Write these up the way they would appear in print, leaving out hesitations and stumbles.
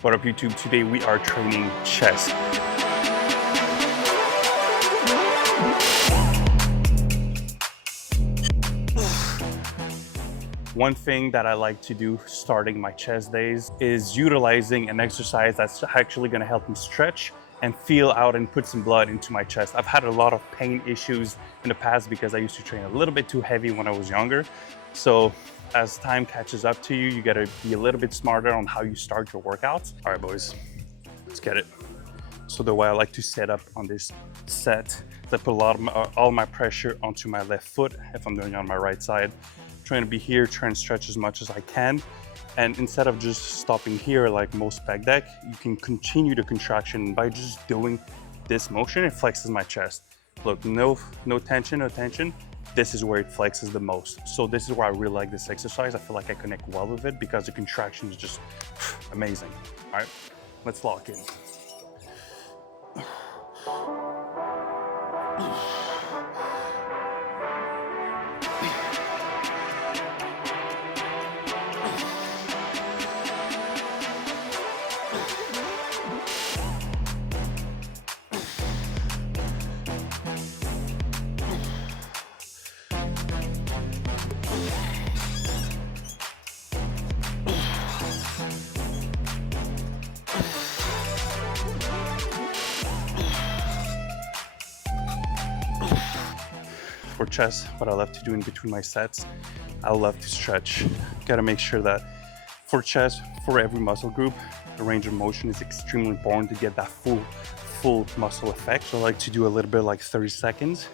What up YouTube? Today we are training chest. One thing that I like to do starting my chest days is utilizing an exercise that's actually going to help me stretch and feel out and put some blood into my chest. I've had a lot of pain issues in the past because I used to train a little bit too heavy when I was younger. So as time catches up to you, you got to be a little bit smarter on how you start your workouts. All right, boys, let's get it. So the way I like to set up on this set is I put a lot of all my pressure onto my left foot if I'm doing it on my right side. Trying to be here, trying to stretch as much as I can. And instead of just stopping here like most peck-deck, you can continue the contraction by just doing this motion. It flexes my chest. Look, no tension, no tension. This is where it flexes the most. So this is why I really like this exercise. I feel like I connect well with it because the contraction is just amazing. All right, let's lock in. For chest, what I love to do in between my sets, I love to stretch. Gotta make sure that for chest, for every muscle group, the range of motion is extremely important to get that full muscle effect. So I like to do a little bit like 30 seconds.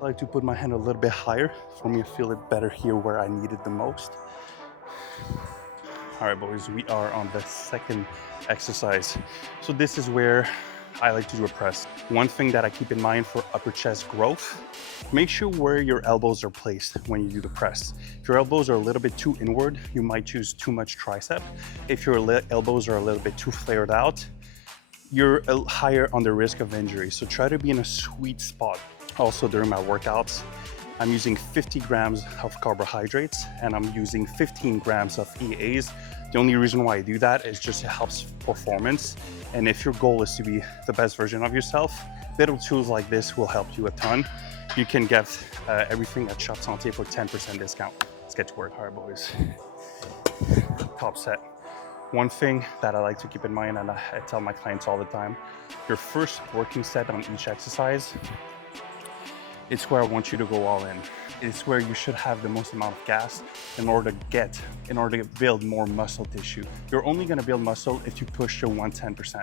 I like to put my hand a little bit higher for me to feel it better here where I need it the most. All right, boys, we are on the second exercise. So this is where I like to do a press. One thing that I keep in mind for upper chest growth, make sure where your elbows are placed when you do the press. If your elbows are a little bit too inward, you might choose too much tricep. If your elbows are a little bit too flared out, you're higher on the risk of injury. So try to be in a sweet spot. Also during my workouts, I'm using 50 grams of carbohydrates and I'm using 15 grams of EAs. The only reason why I do that is just it helps performance. And if your goal is to be the best version of yourself, little tools like this will help you a ton. You can get everything at Shop Santé for 10% discount. Let's get to work. All right, boys. Top set. One thing that I like to keep in mind, and I tell my clients all the time, your first working set on each exercise, it's where I want you to go all in. It's where you should have the most amount of gas in order to build more muscle tissue. You're only gonna build muscle if you push to 110%.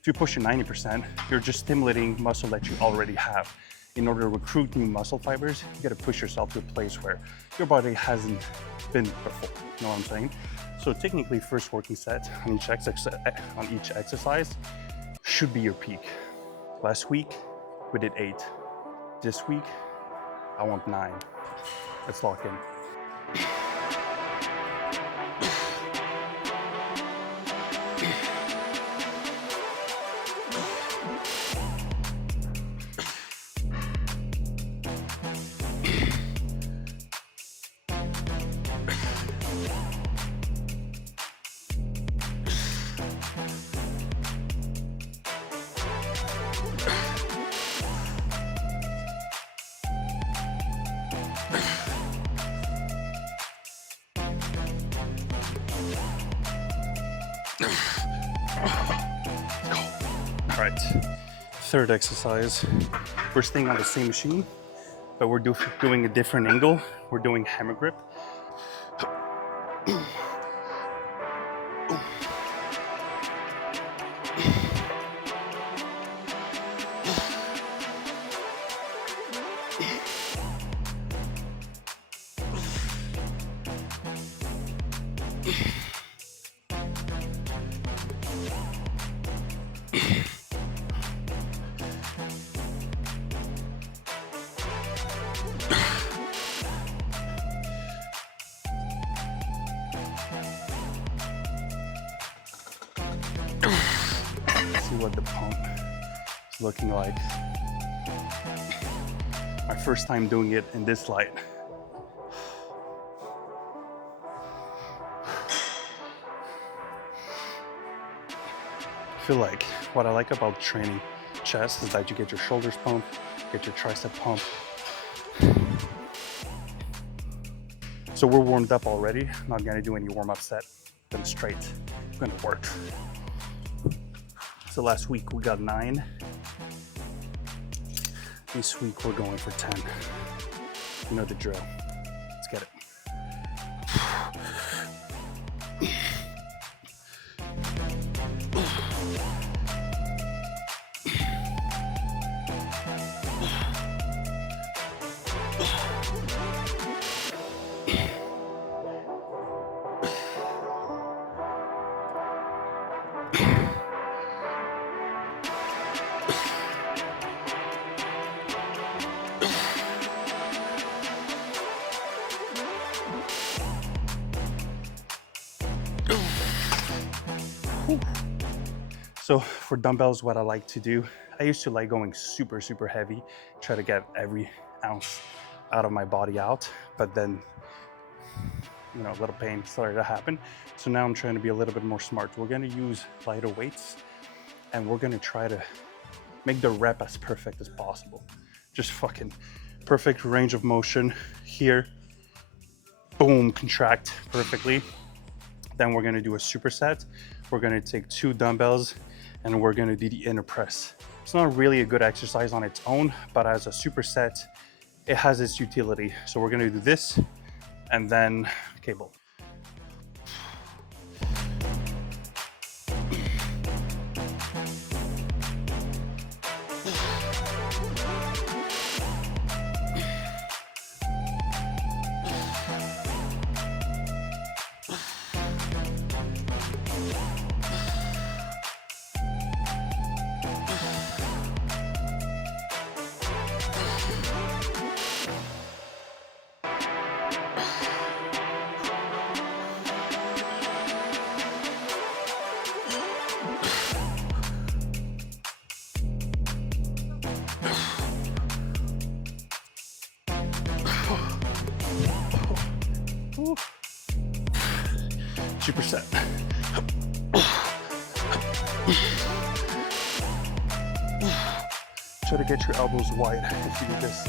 If you push to 90%, you're just stimulating muscle that you already have. In order to recruit new muscle fibers, you gotta push yourself to a place where your body hasn't been before, you know what I'm saying? So technically, first working set on each exercise should be your peak. Last week, we did 8. This week, I want 9. Let's lock in. All right, third exercise. We're staying on the same machine, but we're doing a different angle. We're doing hammer grip. See what the pump is looking like. My first time doing it in this light. I feel like what I like about training chest is that you get your shoulders pumped, get your tricep pumped. So we're warmed up already. I'm not gonna do any warm-up set. Then straight, I'm gonna work. So last week we got 9. This week we're going for 10. You know the drill. Let's get it. So for dumbbells, what I like to do, I used to like going super, super heavy, try to get every ounce out of my body out, but then, you know, a little pain started to happen. So now I'm trying to be a little bit more smart. We're gonna use lighter weights and we're gonna try to make the rep as perfect as possible. Just fucking perfect range of motion here. Boom, contract perfectly. Then we're gonna do a superset. We're gonna take 2 dumbbells and we're gonna do the inner press. It's not really a good exercise on its own, but as a superset, it has its utility. So we're gonna do this and then cable. Superset. Try to get your elbows wide if you do this.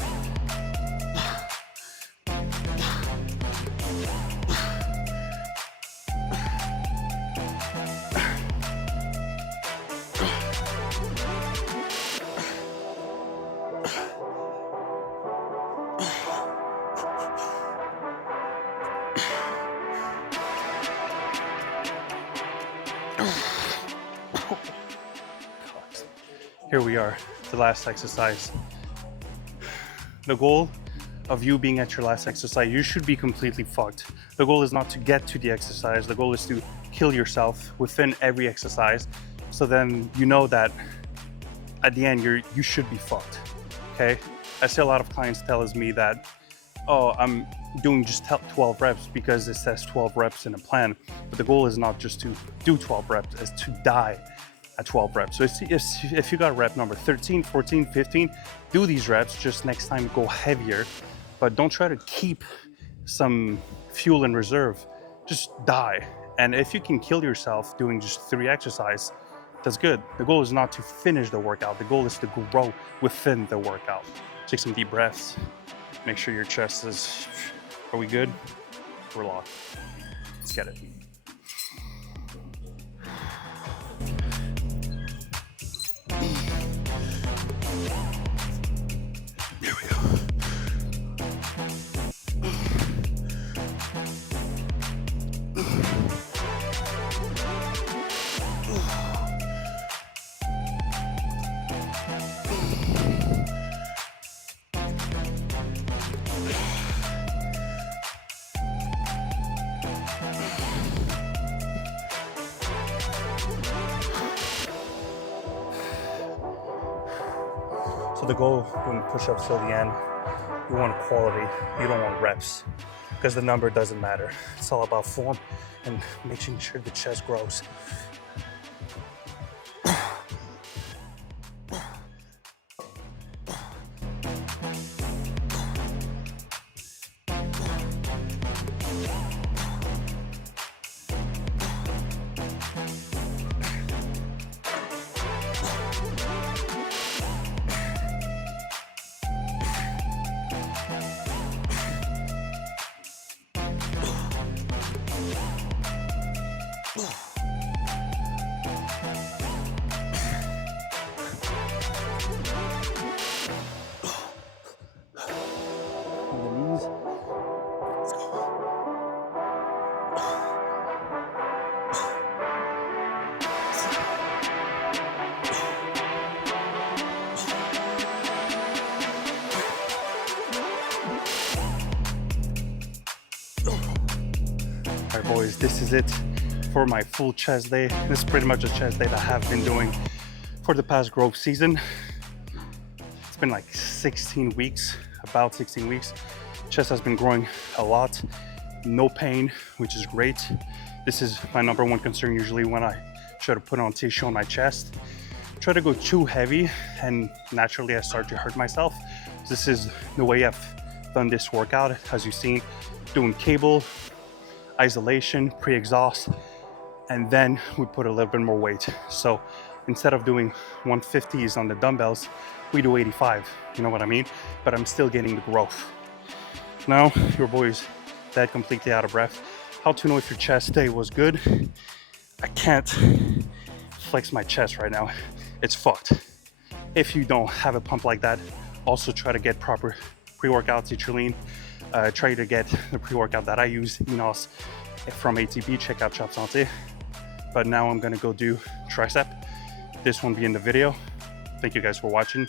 Here we are, the last exercise. The goal of you being at your last exercise, you should be completely fucked. The goal is not to get to the exercise. The goal is to kill yourself within every exercise. So then you know that at the end, you should be fucked, okay? I see a lot of clients tells me that, oh, I'm doing just 12 reps because it says 12 reps in a plan. But the goal is not just to do 12 reps, it's to die at 12 reps. So if you got rep number 13, 14, 15, do these reps, just next time go heavier, but don't try to keep some fuel in reserve, just die. And if you can kill yourself doing just 3 exercises, that's good. The goal is not to finish the workout, the goal is to grow within the workout. Take some deep breaths, make sure your chest is, are we good? We're locked. Let's get it. Here we go. So the goal doing push-ups till the end, you want quality, you don't want reps, because the number doesn't matter. It's all about form and making sure the chest grows. boys, this is it for my full chest day. This is pretty much a chest day that I have been doing for the past growth season. It's been like 16 weeks, about 16 weeks. Chest has been growing a lot, no pain, which is great. This is my number one concern usually when I try to put on tissue on my chest. Try to go too heavy and naturally I start to hurt myself. This is the way I've done this workout, as you've seen, doing cable, isolation, pre-exhaust, and then we put a little bit more weight. So instead of doing 150s on the dumbbells, we do 85, you know what I mean? But I'm still getting the growth. Now, your boy's dead, completely out of breath. How to know if your chest day was good? I can't flex my chest right now. It's fucked. If you don't have a pump like that, also try to get proper pre-workout citrulline. Try to get the pre-workout that I use, peck-deck from ATB. Check out Chop Santé. But now I'm gonna go do tricep. This won't be in the video. Thank you guys for watching.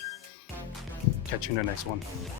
Catch you in the next one.